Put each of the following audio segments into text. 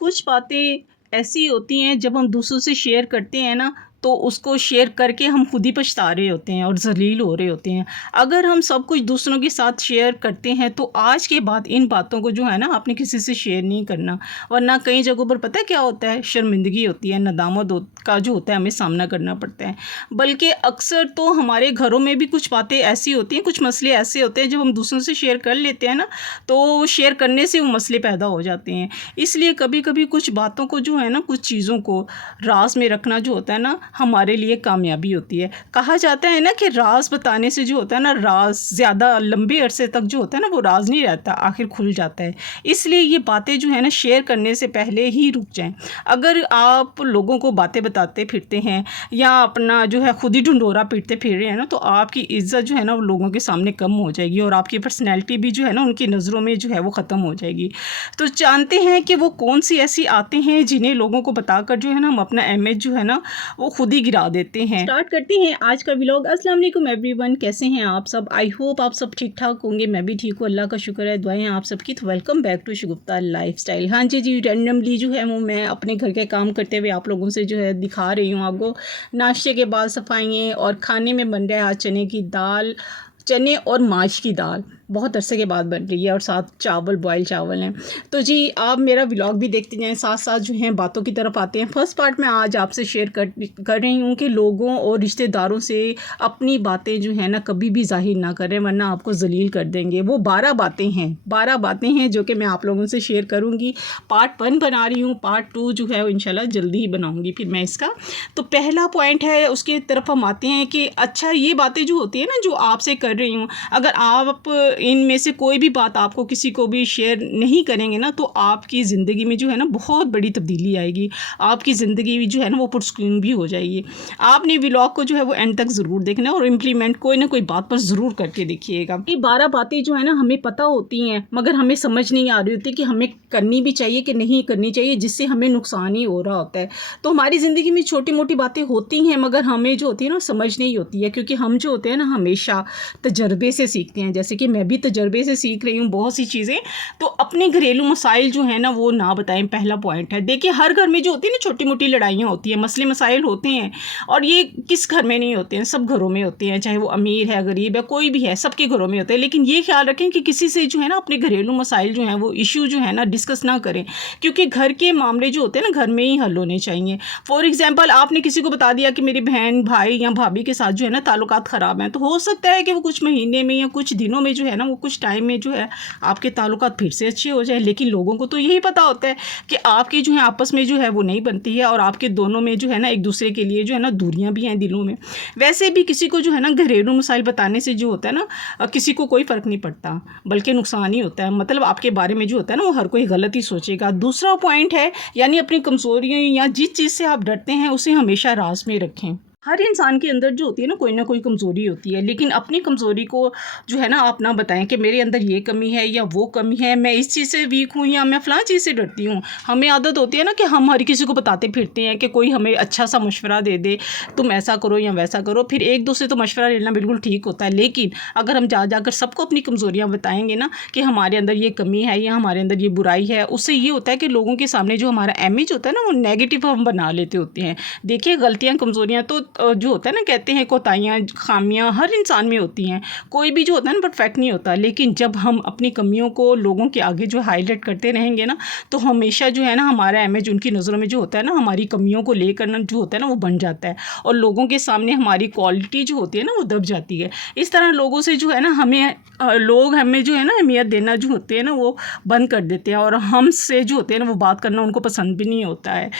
कुछ बातें ऐसी होती हैं जब हम दूसरों से शेयर करते हैं ना, तो उसको शेयर करके हम खुद ही पछता रहे होते हैं और ज़लील हो रहे होते हैं। अगर हम सब कुछ दूसरों के साथ शेयर करते हैं तो आज के बाद इन बातों को जो है ना आपने किसी से शेयर नहीं करना, वरना कई जगहों पर पता है क्या होता है, शर्मिंदगी होती है, नदामत का जो होता है हमें सामना करना पड़ता है। बल्कि अक्सर तो हमारे घरों में भी कुछ बातें ऐसी होती हैं, कुछ मसले ऐसे होते हैं जब हम दूसरों से शेयर कर लेते हैं ना, तो शेयर करने से वो मसले पैदा हो जाते हैं। इसलिए कभी कभी कुछ बातों को जो है ना, कुछ चीज़ों को राज में रखना जो होता है ना, हमारे लिए कामयाबी होती है। कहा जाता है ना कि राज बताने से जो होता है ना, राज ज़्यादा लंबे अरसे तक जो होता है ना वो राज नहीं रहता, आखिर खुल जाता है। इसलिए ये बातें जो है ना शेयर करने से पहले ही रुक जाएं। अगर आप लोगों को बातें बताते फिरते हैं या अपना जो है खुद ही ढंढोरा पीटते फिर रहे हैं ना, तो आपकी इज्जत जो है ना वो लोगों के सामने कम हो जाएगी और आपकी पर्सनैलिटी भी जो है ना उनकी नज़रों में जो है वो ख़त्म हो जाएगी। तो जानते हैं कि वो कौन सी ऐसी आते हैं जिन्हें लोगों को बताकर जो है ना हम अपना इमेज जो है ना वो खुद ही गिरा देते हैं। स्टार्ट करते हैं आज का व्लॉग। अस्सलाम वालेकुम एवरीवन, कैसे हैं आप सब? आई होप आप सब ठीक ठाक होंगे। मैं भी ठीक हूँ, अल्लाह का शुक्र है, दुआएं आप सबकी। तो welcome back to Shagufta lifestyle. हाँ जी, रैंडमली जो है वो मैं अपने घर के काम करते हुए आप लोगों से जो है दिखा रही हूँ आपको। नाश्ते के बाद सफाइयाँ और खाने में बन रहा है आज चने की दाल, चने और माश की दाल बहुत अरसे के बाद बन रही है, और साथ चावल, बॉयल चावल हैं। तो जी आप मेरा व्लॉग भी देखते जाएं, साथ साथ जो हैं बातों की तरफ आते हैं। फर्स्ट पार्ट में आज आपसे शेयर कर रही हूँ कि लोगों और रिश्तेदारों से अपनी बातें जो है ना कभी भी जाहिर ना करें, वरना आपको जलील कर देंगे। वो 12 बातें हैं जो कि मैं आप लोगों से शेयर करूँगी। पार्ट 1 बना रही हूँ, पार्ट 2 जो है इंशाल्लाह जल्दी ही बनाऊँगी फिर मैं इसका। तो पहला पॉइंट है, उसके तरफ हम आते हैं कि अच्छा ये बातें जो होती है ना जो आपसे कर रही हूँ, अगर आप इनमें से कोई भी बात आपको किसी को भी शेयर नहीं करेंगे ना, तो आपकी ज़िंदगी में जो है ना बहुत बड़ी तब्दीली आएगी। आपकी ज़िंदगी जो है ना वो पुरस्कून भी हो जाएगी। आपने व्लॉग को जो है वो एंड तक ज़रूर देखना और इम्प्लीमेंट कोई ना कोई बात पर ज़रूर करके देखिएगा। ये 12 बातें जो है ना हमें पता होती हैं, मगर हमें समझ नहीं आ रही होती कि हमें करनी भी चाहिए कि नहीं करनी चाहिए, जिससे हमें नुकसान ही हो रहा होता है। तो हमारी ज़िंदगी में छोटी मोटी बातें होती हैं, मगर हमें जो होती है ना समझ नहीं होती है, क्योंकि हम जो होते हैं ना हमेशा तजर्बे से सीखते हैं। जैसे कि मैं भी तजर्बे से सीख रही हूँ बहुत सी चीज़ें। तो अपने घरेलू मसाइल जो है ना वो ना बताएं, पहला पॉइंट है। देखिए हर घर में जो होती है ना छोटी मोटी लड़ाइयाँ होती हैं, मसले मसाइल होते हैं, और ये किस घर में नहीं होते हैं, सब घरों में होते हैं, चाहे वो अमीर है गरीब है कोई भी है, सबके घरों में होते हैं। लेकिन ये ख्याल रखें कि किसी से जो है ना अपने घरेलू मसाइल जो हैं वो इशू जो है ना डिस्कस ना करें, क्योंकि घर के मामले जो होते हैं ना घर में ही हल होने चाहिए। फॉर एग्जाम्पल आपने किसी को बता दिया कि मेरी बहन भाई या भाभी के साथ जो है ना ताल्लुकात ख़राब हैं, तो हो सकता है कि वो कुछ महीने में या कुछ दिनों में जो है ना वो कुछ टाइम में जो है आपके ताल्लुकात फिर से अच्छे हो जाए। लेकिन लोगों को तो यही पता होता है कि आपकी जो है आपस में जो है वो नहीं बनती है, और आपके दोनों में जो है ना एक दूसरे के लिए जो है ना दूरियां भी हैं दिलों में। वैसे भी किसी को जो है ना घरेलू मसाइल बताने से जो होता है ना किसी को कोई फ़र्क नहीं पड़ता, बल्कि नुकसान ही होता है। मतलब आपके बारे में जो होता है ना वो हर कोई गलत ही सोचेगा। दूसरा पॉइंट है, यानी अपनी कमज़ोरियों या जिस चीज़ से आप डरते हैं उसे हमेशा राज में रखें। हर इंसान के अंदर जो होती है ना कोई कमज़ोरी होती है, लेकिन अपनी कमज़ोरी को जो है ना आप ना बताएं कि मेरे अंदर ये कमी है या वो कमी है, मैं इस चीज़ से वीक हूँ या मैं फ़लाँ चीज़ से डरती हूँ। हमें आदत होती है ना कि हम हर किसी को बताते फिरते हैं कि कोई हमें अच्छा सा मशवरा दे दे, तुम ऐसा करो या वैसा करो। फिर एक दूसरे तो मशवरा लेना बिल्कुल ठीक होता है, लेकिन अगर हम जाकर सबको अपनी कमज़ोरियाँ बताएँगे ना कि हमारे अंदर ये कमी है या हमारे अंदर ये बुराई है, उससे ये होता है कि लोगों के सामने जो हमारा इमेज होता है ना वो नेगेटिव हम बना लेते होते हैं। देखिए गलतियाँ कमज़ोरियाँ तो जो होता है ना, कहते हैं कोताहियाँ खामियाँ हर इंसान में होती हैं, कोई भी जो होता है ना परफेक्ट नहीं होता। लेकिन जब हम अपनी कमियों को लोगों के आगे जो हाईलाइट करते रहेंगे ना, तो हमेशा जो है ना हमारा इमेज उनकी नज़रों में जो होता है ना हमारी कमियों को लेकर ना जो होता है ना वो बन जाता है, और लोगों के सामने हमारी क्वालिटी जो होती है ना वो दब जाती है। इस तरह लोगों से जो है ना लोग हमें जो है ना अहमियत देना जो होते हैं ना वो बंद कर देते हैं, और हमसे जो होते हैं ना वो बात करना उनको पसंद भी नहीं होता है।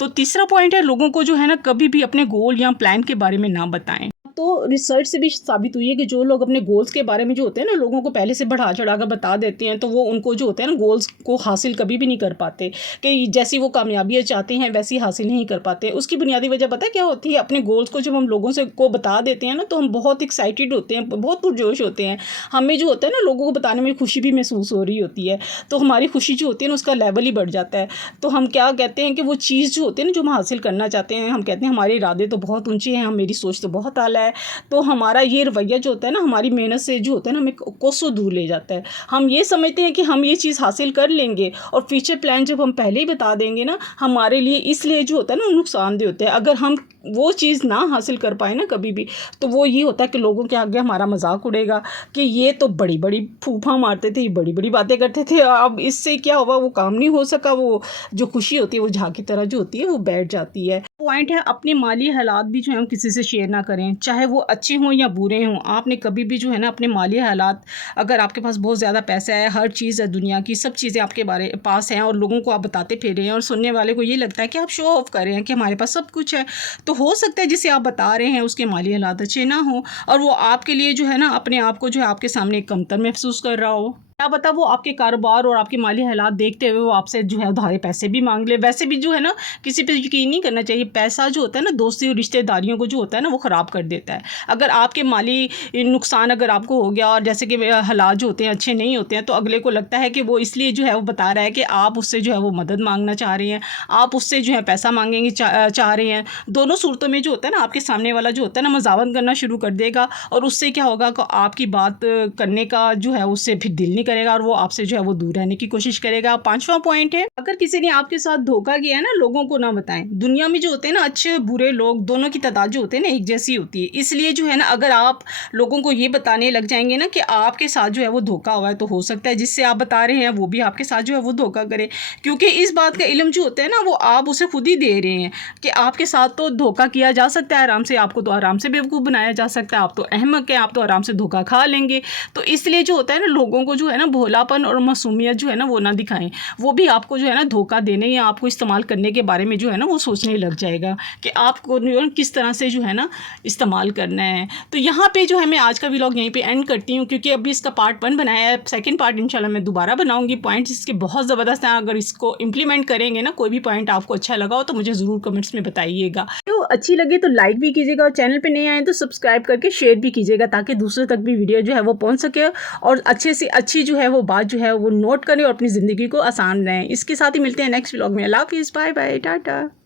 तो तीसरा पॉइंट है, लोगों को जो है ना कभी भी अपने गोल या प्लान के बारे में ना बताएं। तो रिसर्च से भी साबित हुई है कि जो लोग अपने गोल्स के बारे में जो होते हैं ना लोगों को पहले से बढ़ा चढ़ा कर बता देते हैं, तो वो उनको जो होते हैं ना गोल्स को हासिल कभी भी नहीं कर पाते, कि जैसी वो कामयाबियाँ चाहते हैं वैसी हासिल नहीं कर पाते। उसकी बुनियादी वजह पता है क्या होती है? अपने गोल्स को जब हम लोगों से को बता देते हैं ना, तो हम बहुत एक्साइटेड होते हैं, बहुत पुरजोश होते हैं। हमें जो होता है ना लोगों को बताने में खुशी भी महसूस हो रही होती है, तो हमारी खुशी जो होती है ना उसका लेवल ही बढ़ जाता है। तो हम क्या कहते हैं कि वो चीज़ जो होती है ना जो हम हासिल करना चाहते हैं, हम कहते हैं हमारे इरादे तो बहुत ऊंचे हैं, मेरी सोच तो बहुत आला है, है तो हमारा ये रवैया जो होता है ना हमारी मेहनत से जो होता है ना हमें कोसों दूर ले जाता है। हम ये समझते हैं कि हम ये चीज़ हासिल कर लेंगे और फ्यूचर प्लान जब हम पहले ही बता देंगे ना हमारे लिए इसलिए जो होता है ना नुकसानदेह होते हैं। अगर हम वो चीज़ ना हासिल कर पाए ना कभी भी तो वो ये होता है कि लोगों के आगे हमारा मजाक उड़ेगा कि ये तो बड़ी बड़ी फूफा मारते थे, बड़ी बड़ी बातें करते थे, अब इससे क्या हुआ, वो काम नहीं हो सका, वो जो खुशी होती है वो झाग की तरह जो होती है वो बैठ जाती है। पॉइंट है अपने माली हालात भी जो है हम किसी से शेयर ना करें, चाहे वो अच्छे हों या बुरे हों। आपने कभी भी जो है ना अपने माली हालात, अगर आपके पास बहुत ज़्यादा पैसा है, हर चीज़ है दुनिया की, सब चीज़ें आपके बारे पास हैं और लोगों को आप बताते फिर हैं और सुनने वाले को ये लगता है कि आप शो ऑफ कर रहे हैं कि हमारे पास सब कुछ है, तो हो सकता है जिसे आप बता रहे हैं उसके माली हालात अच्छे ना हो और वो आपके लिए जो है ना अपने आप को जो है आपके सामने एक कमतर महसूस कर रहा हो। क्या पता वो आपके कारोबार और आपके माली हालात देखते हुए वो आपसे जो है उधारे पैसे भी मांग ले। वैसे भी जो है ना किसी पे यकीन नहीं करना चाहिए। पैसा जो होता है ना दोस्ती और रिश्तेदारियों को जो होता है ना वो ख़राब कर देता है। अगर आपके माली नुकसान अगर आपको हो गया और जैसे कि हालात जो होते हैं अच्छे नहीं होते हैं तो अगले को लगता है कि वो इसलिए जो है वो बता रहा है कि आप उससे जो है वो मदद मांगना चाह रहे हैं, आप उससे जो है पैसा मांगेंगे चाह रहे हैं। दोनों सूरतों में जो होता है ना आपके सामने वाला जो होता है ना मजावत करना शुरू कर देगा और उससे क्या होगा कि आपकी बात करने का जो है उससे फिर दिल नहीं करेगा और वो आपसे जो है वो दूर रहने की कोशिश करेगा। 5वां पॉइंट है, अगर किसी ने आपके साथ धोखा किया है ना लोगों को ना बताएं। दुनिया में जो होते हैं ना अच्छे बुरे लोग दोनों की तादाद जो होते हैं ना एक जैसी होती है, इसलिए जो है ना अगर आप लोगों को ये बताने लग जाएंगे ना कि आपके साथ जो है वो धोखा हुआ है तो हो सकता है जिससे आप बता रहे हैं वो भी आपके साथ जो है वो धोखा करे, क्योंकि इस बात का इल्म जो होता है ना वो आप उसे खुद ही दे रहे हैं कि आपके साथ तो धोखा किया जा सकता है आराम से, आपको तो आराम से बेवकूफ़ बनाया जा सकता है, आप तो अहमक हैं, आप तो आराम से धोखा खा लेंगे। तो इसलिए जो होता है ना लोगों को जो है ना भोलापन और मासूमियत जो है ना वो ना दिखाएं, वो भी आपको जो है ना धोखा देने या आपको इस्तेमाल करने के बारे में जो है ना वो सोचने लग जाएगा कि आपको किस तरह से जो है ना इस्तेमाल करना है। तो यहाँ पे जो है मैं आज का व्लॉग यहीं पे एंड करती हूँ क्योंकि अभी इसका पार्ट 1 बनाया है, सेकंड पार्ट इंशाल्लाह मैं दोबारा बनाऊँगी। पॉइंट्स इसके बहुत ज़बरदस्त हैं, अगर इसको इम्प्लीमेंट करेंगे ना कोई भी पॉइंट आपको अच्छा लगा हो तो मुझे ज़रूर कमेंट्स में बताइएगा। तो अच्छी लगे तो लाइक भी कीजिएगा और चैनल पे नए आए तो सब्सक्राइब करके शेयर भी कीजिएगा ताकि दूसरों तक भी वीडियो जो है वो पहुंच सके और अच्छे से अच्छी जो है वो बात जो है वो नोट करें और अपनी ज़िंदगी को आसान रहें। इसके साथ ही मिलते हैं नेक्स्ट व्लॉग में। अल्लाह हाफिज़, बाय बाय, टाटा।